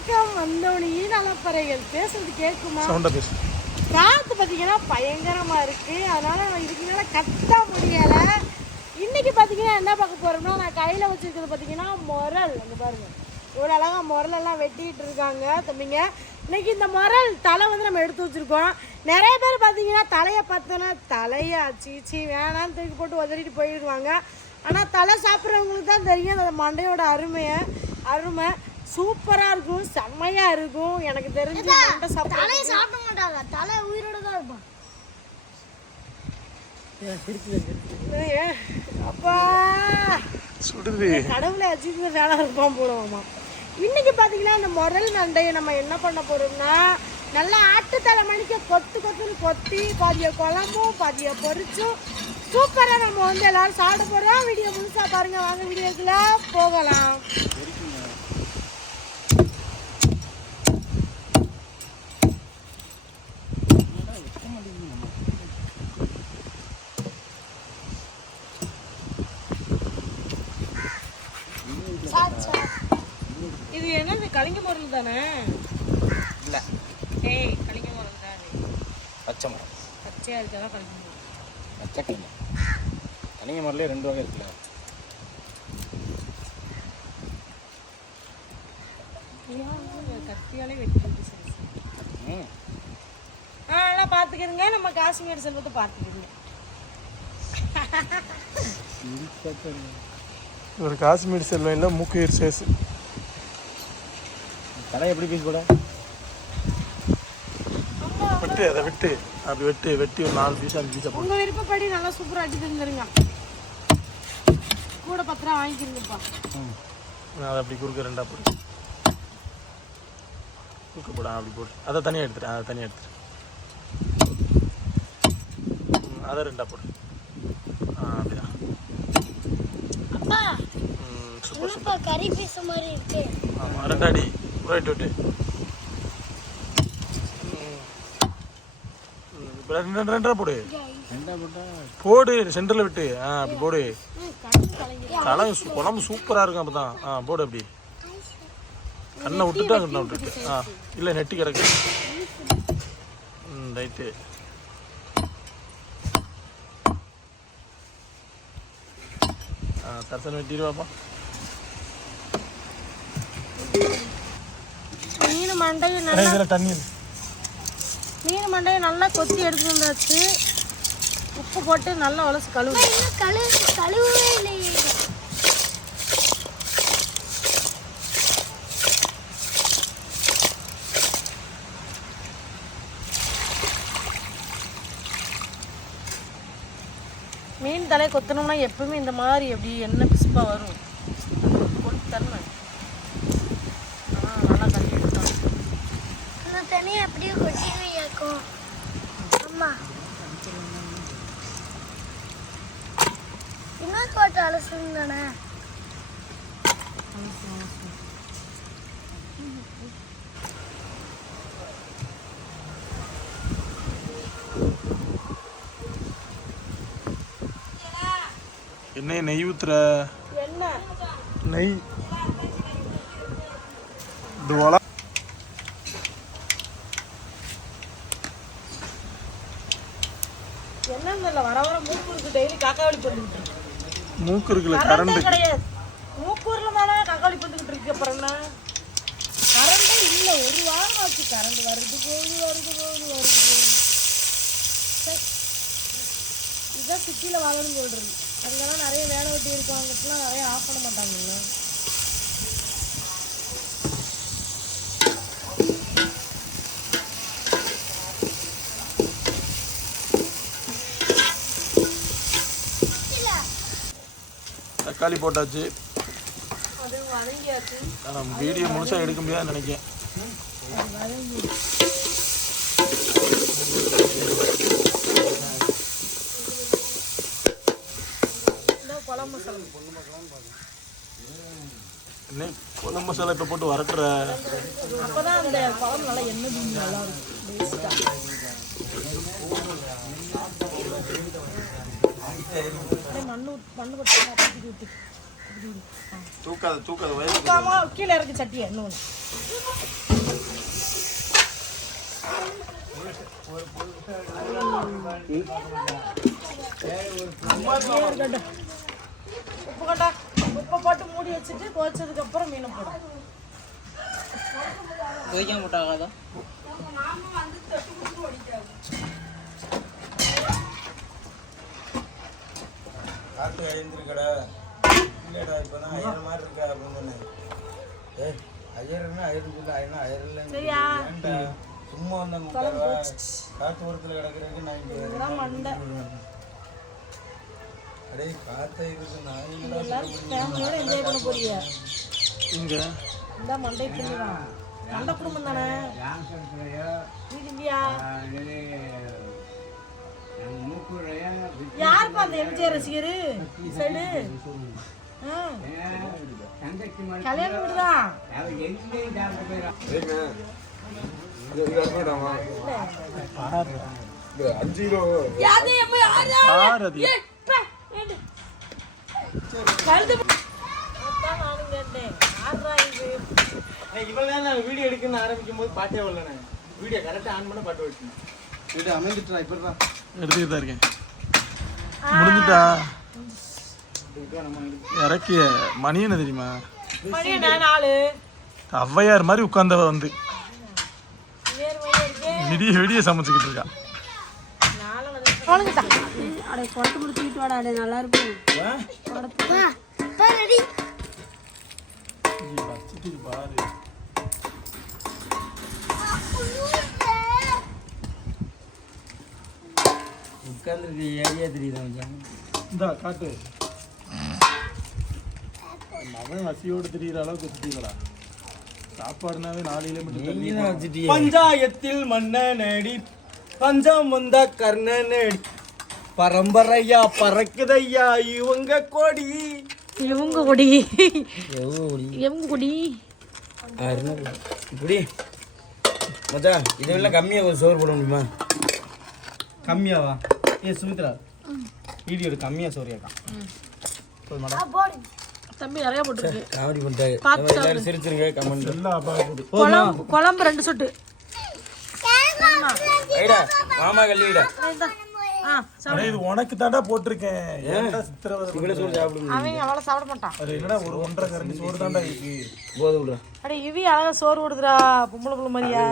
வணக்கம் வந்தோனி நலப்பறைகள் பேசுறது கேட்குமா? சவுண்டா பேசு. காத்து பார்த்தீங்கன்னா பயங்கரமா இருக்கு. அதனால நான் இதுக்கு மேல கத்த முடியல. இன்னைக்கு பார்த்தீங்கன்னா என்ன பார்க்க போறோம்னா நான் கையில வச்சிருக்கிறது பார்த்தீங்கன்னா முரல். அங்க பாருங்க. இவ்வளோ அழகா முரல் எல்லாம் வெட்டிட்டு இருக்காங்க தம்பிங்க. இன்னைக்கு இந்த முரல் தலை வந்து நம்ம எடுத்து வச்சிருக்கோம். நிறைய பேர் பார்த்தீங்கன்னா தலையை பார்த்தோன்னா தலையா சீச்சி வேணாம்னு தூக்கி போட்டு உதறிட்டு போயிடுவாங்க ஆனால் தலை சாப்பிட்றவங்களுக்கு தான் தெரியும் அந்த மண்டையோட அருமையை அருமை. சூப்பராக இருக்கும் செம்மையாக இருக்கும். எனக்கு தெரிஞ்சு மண்டை தலையை சாப்பிட மாட்டாங்க தலை உயிரோட தான் இருப்பான். அப்பா. சுடுது கடவுளை வச்சுட்டு வேலை இருப்பான் போடுவோமா இன்னைக்கு பார்த்தீங்கன்னா இந்த முரல் நண்டையை நம்ம என்ன பண்ண போறோம்னா நல்லா ஆட்டு தலை மணிக்கு கொத்து கொத்துன்னு கொத்தி பாதிய குழம்பும் பாதிய பொரிச்சும் சூப்பராக நம்ம வந்து எல்லாரும் சாப்பிட போகிறோம் வீடியோ முழுசா பாருங்க. வாங்க வீடியோக்குள்ள போகலாம் இது என்னது கலிங்க முரல் தானே இல்லை ஏய் கலிங்க முரல் தானே பச்சை மரம். பச்சையாக இருக்கா கலிங்க முரல் பச்சை கிழமை கனிங்க மரம்லேயே ரெண்டு வகை இருக்குல்ல. கத்தியாலே வெட்டி. ம். ஆ நல்லா பார்த்துக்கிறங்க நம்ம காஷ்மீர் செல்வத்தை பார்த்துக்கிறங்க ஒரு காஷ்மீர் செல்வம் இல்லை மூக்கையர் சேசு. கடை எப்படி பீஸ் போட வெட்டு அதை வெட்டு. அப்படி வெட்டு வெட்டி ஒரு நாலு பீஸ் அஞ்சு பீஸை உங்கள் விருப்பப்படி நல்லா சூப்பராக அடிச்சு தந்துருங்க. கூட பத்து ரூபா வாங்கிக்கிறீங்கப்பா ம் அதை அப்படி குறுக்க ரெண்டா போடு. குறுக்க போட அப்படி போடு. அதை தனியாக எடுத்துரு அதை தனியாக எடுத்துரு. ம், அதை ரெண்டா போடு. ஆ அப்படியா. சூப்பர் கறி பீஸ் மாதிரி இருக்கு. ஆமாம் ரெண்டாடி ரைட் விட்டு ரெண்டு ரெண்டு போடு. போடு சென்டரில் விட்டு. ஆ அப்படி போடு. கலைங்க குழம்பு சூப்பராக இருக்கும் அப்போ தான் ஆ போடு அப்படி. கண்ணை விட்டுட்டு கண்ணை விட்டுட்டு. ஆ இல்லை நெட்டி கிடக்கு. ம் ரைட்டு. ஆ தர்சன் நல்லா இதில் தண்ணி. மீன் மண்டையை நல்லா கொத்தி எடுத்துட்டு வந்தாச்சு. உப்பு போட்டு நல்லா உலசி கழுவு இன்னும் கழு கழுவவே இல்லையே. மீன் தலையை கொத்தணும்னா எப்பவுமே இந்த மாதிரி எப்படி எண்ணெய் பிசுப்பாக வரும். தரணும். ஆ நல்லா தண்ணி எடுத்தோம். தனியாக அப்படியே கொட்டி வைக்கும் அம்மா இன்னும் போட்டு அலசுன்னு தானே எண்ணெய் நெய் ஊத்துற? என்ன? நெய். இது காக்காவளி பண்ணிக்கிட்டு மூக்கு இருக்குல்ல கரண்டே கிடையாது. மூக்கூர்ல தானே காக்காவளி பண்ணிக்கிட்டு இருக்கு. அப்புறம் என்ன? கரண்டே இல்லை. ஒரு வாரம் ஆச்சு கரண்ட் வருது போகுது வருது போகுது வருது போகுது. இதுதான் சிட்டியில் வாழணும் சொல்றது. அங்கெல்லாம் நிறைய வேலை வெட்டி இருக்காங்கலாம் நிறைய ஆஃப் பண்ண மாட்டாங்கல்ல தக்காளி போட்டாச்சு. ஆனால் வீடியோ முழுசாக எடுக்க முடியாதுன்னு நினைக்கிறேன். குழம்பு மசாலா. இப்போ போட்டு வரட்டுற அப்பதான் அந்த குழம்பு நல்லா எண்ணெய் நல்லா இருக்கும். டேஸ்டா மண்ணு மண்ணு கொட்டி ஊற்றி ஊற்றி தூக்காத தூக்காத வயசு தூக்காம கீழே இறக்கு சட்டியை இன்னொன்று. உப்பு கட்டா உப்பை போட்டு மூடி வச்சுட்டு கோச்சதுக்கு அப்புறம் மீனை போடும் போட்டாகாதா காட்டு ஐந்திருக்கடா இல்லடா இப்பதான் ஐயர் மாதிரி இருக்கா அப்படின்னு ஏய் ஐயர்னா ஐயர் சொல்ல ஐயனா ஐயர் இல்லைன்னு சும்மா வந்த காத்து ஓரத்தில் கிடக்குறதுக்கு நான் இங்கே அடே காத்த இருக்கு நான் இங்க. இந்த மண்டை மண்டை குடும்பம் தானே? இல்லையா? யாருப்பா அந்த எம்ஜிஆர் ரசிகர். சைடு கல்யாண வீடுதான் யாரு எம்ம யாரு யார் அது ஏய், பே, ஏண்டு. கழுத்து போ- அதான் நானும் கேட்டேன். யார்றா இது? இவ்வளோ நேரம் நான் வீடியோ எடுக்கணும்னு ஆரம்பிக்கும் போது பாட்டே வரலண்ணே. வீடியோ கரெக்டாக ஆன் பண்ண பாட்டு வச்சுனேன் வீடியோ அமைந்துட்டுறா இப்போ தான் எடுத்துக்கிட்டு தான் இருக்கேன். முடிஞ்சுட்டா? இறக்கிய மணி என்ன தெரியுமா? ஔவையார் மாதிரி உட்கார்ந்தவ வந்து. விடிய விடிய சமைச்சுக்கிட்டு இருக்கா. நாலு வந்து- உட்காந்துருக்கு ஏரியா தெரியுதா மச்சான் இந்தா காட்டு. மகன் வசியோடு தெரியுற அளவுக்கு வச்சுட்டீங்களா சாப்பாடுனாவே நாலு கிலோமீட்டர் பஞ்சாயத்தில் மன்னனடி பஞ்சம் வந்த கர்ணனடி. பரம்பரையா பறக்குதையா இவங்க கொடி. இவங்க கொடி? இவங்க கொடி? இப்படி. மச்சான் இதை விட கம்மியாக கொஞ்சம் சோறு போட முடியுமா? கம்மியாவா? ஏ சுமித்ரா. வீடியோ கம்மியா சோரியாக்கா தம்பி நிறைய போட்டுருக்கு. காமெடி பண்ணிட்டாங்க பார்த்து எல்லாரும் சிரிச்சிருங்க கமெண்ட் எல்லா அப்பாவுக்கு குழம்பு குழம்பு ரெண்டு சொட்டு. ஐடா மாமா அடே இது உனக்கு தாண்டா போட்டிருக்கேன். ஏன்டா சித்திரவதை இவ்வளோ சோறு சாப்பிடுங்க அவன் சாப்பிட மாட்டான். அது என்னடா ஒரு ஒன்றரை கரண்டி சோறு தாண்டா இருக்கு? போது விடுறா. அட இவி அழகா சோறு கொடுக்குறா பொம்பளை புள்ள மாதிரியா?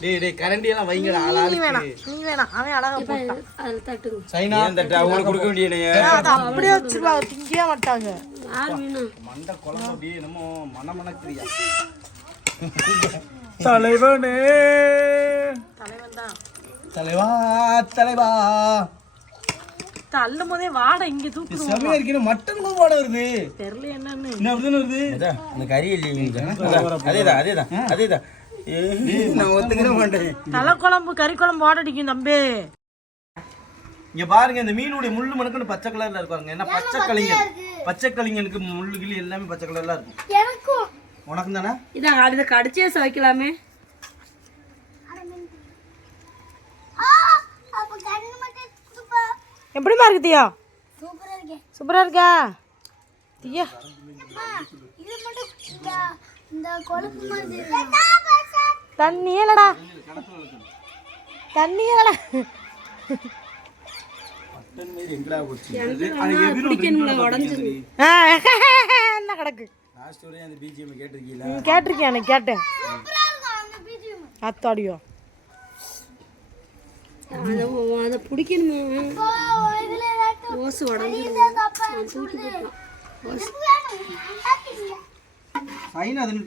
டேய் டேய் கரண்டி எல்லாம் வைங்கடா ஆள் நீ வேணாம் நீ வேணாம் அவன் அழகா போட்டான். அதில் தட்டுங்க. சைனா தட்டா? அவங்களுக்கு கொடுக்க வேண்டிய அதை அப்படியே வச்சிருவாங்க திங்கவே மாட்டாங்க. யார் வேணும் மண்டை குழம்பு அப்படியே என்னமோ மனமணக்கிறியா? தலைவனே. தலைவன் தான் தலைவா தலைவா. தள்ளும் போதே வாடை இங்க தூக்குது செம்மையா இருக்கணும் மட்டன் கூட வருது. தெரியல என்னன்னு. என்ன வருதுன்னு வருது? அந்த கறி இல்லைங்க அதேதான் அதேதான் அதேதான். நான் ஒத்துக்கிற மாட்டேன். தலை குழம்பு கறி குழம்பு ஓட அடிக்கும் தம்பி. இங்க பாருங்க இந்த மீனுடைய முள்ளு மணக்குன்னு பச்சை கலர்ல இருக்காங்க. ஏன்னா பச்சை கலிங்கன் பச்சை கலிங்கனுக்கு முள்ளு கிளி எல்லாமே பச்சை கலர்ல இருக்கும். எனக்கும். உனக்கு தானே? இதான் அடுத்த கடிச்சே வைக்கலாமே அப்ப கண்ணு மட்டும் கொடுப்பா எப்படிமா இருக்கு தியா? சூப்பரா இருக்கே. சூப்பரா இருக்கா? தியா. இது மட்டும் இந்த இந்த கொழுப்பு மாதிரி. தண்ணியே இல்லடா. தண்ணியே இல்லடா. என்ன கிடக்கு? கேட்டிருக்கேன் எனக்கு கேட்டேன் அத்தாடியோ. அதை அதை பிடிக்கணுமா? ஓசு தூக்கி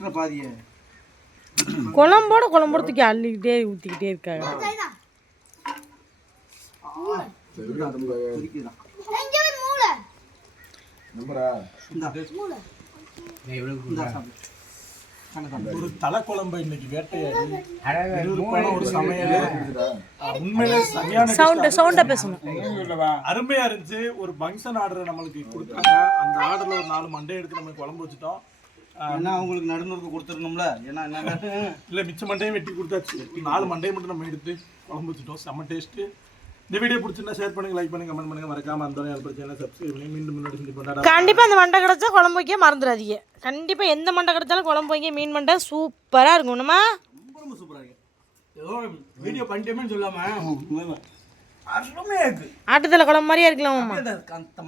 போட்டான் பாதிய. குழம்போட குழம்போட தூக்கி அள்ளிக்கிட்டே ஊற்றிக்கிட்டே இருக்காங்க. ஒரு தலை குழம்பு இன்னைக்கு வேட்டையாடி ஒரு சமையல். உண்மையிலே சரியான சவுண்ட சவுண்டா பேசணும். அருமையா இருந்துச்சு. ஒரு ஃபங்க்ஷன் ஆர்டர் நம்மளுக்கு கொடுத்தாங்க. அந்த ஆர்டர்ல ஒரு நாலு மண்டை எடுத்து நம்ம குழம்பு வச்சுட்டோம். ஏன்னா அவங்களுக்கு நடுநூறுக்கு கொடுத்துருணும்ல ஏன்னா என்ன? இல்ல மிச்ச மண்டையும் வெட்டி கொடுத்தாச்சு. நாலு மண்டையை மட்டும் நம்ம எடுத்து குழம்பு வச்சுட்டோம். செம்ம டேஸ்ட்டு இந்த வீடியோ பிடிச்சிருந்தா ஷேர் பண்ணுங்க லைக் பண்ணுங்க கமெண்ட் பண்ணுங்க. மறக்காம அந்த பிரச்சனை சப்ஸ்கிரைப் பண்ணி மீண்டும் முன்னாடி கண்டிப்பாக அந்த மண்டை கிடச்சா குழம்பு வைக்க மறந்துடாதீங்க. கண்டிப்பாக எந்த மண்டை கிடச்சாலும் குழம்பு வைக்க மீன் மண்டை சூப்பராக இருக்கும். நம்ம ரொம்ப ரொம்ப சூப்பரா இருக்கு. ஏதோ வீடியோ பண்ணிட்டேன்னு சொல்லாம. அருமையா இருக்கு. ஆட்டுத்தலை குழம்பு மாதிரியே இருக்கலாம்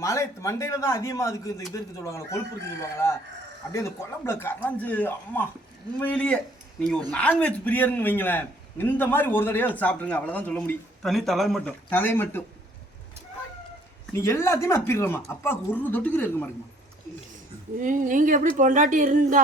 மலை மண்டையில தான் அதிகமா அதுக்கு இந்த இது இருக்கு சொல்லுவாங்களா கொழுப்பு இருக்குன்னு சொல்லுவாங்களா? அப்படியே அந்த குழம்புல கரைஞ்சு அம்மா உண்மையிலேயே. நீங்க ஒரு நான்வெஜ் பிரியர்னு வைங்களேன். இந்த மாதிரி ஒரு தடவையாவது சாப்பிட்டுருங்க அவ்வளவுதான் சொல்ல முடியும். தனி தலை மட்டும். தலை மட்டும். நீ எல்லாத்தையுமே அப்பிடுறமா அப்பாவுக்கு ஒரு தொட்டுக்கிற இருக்க மாட்டேங்குமா நீங்க எப்படி பொண்டாட்டி இருந்தா